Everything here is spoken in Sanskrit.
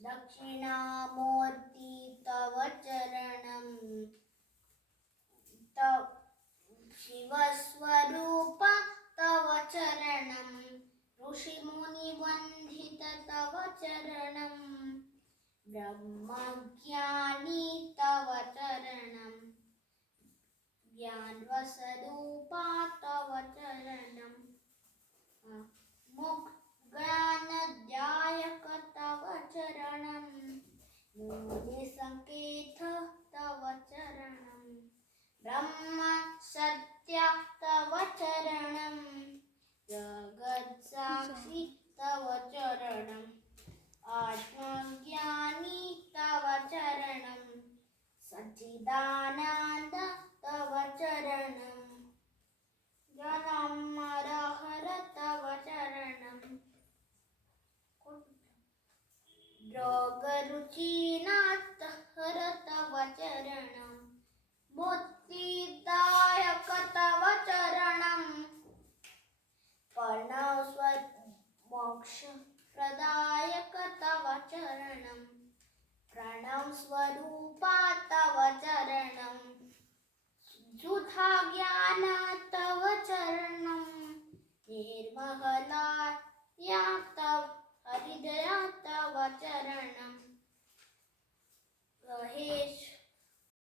दक्षिणामूर्ति तव चरणं तव शिवस्वरूप तव चरणं ऋषिमुनिवन्दित तव चरणं ब्रह्मज्ञानी तव चरणं ज्ञानस्वरूपा तव चरणं ज्ञानदायक तव चरणं मुनिसंकेत तव चरणं ब्रह्म सत्य तव चरणं जगत्साक्षी तव चरणं आत्मज्ञानी तव चरणं सच्चिदानंद तव चरणं जन्म मरण तव चरणं रोगरुचिनाथ हर तव चरणं मुक्तिदायक तव चरणं मोक्षप्रदायक तव चरणं प्रणवस्वरूपा तव चरणं सुधा ज्ञान तव चरणं निर्मला तव हृदय तव चरणं महेश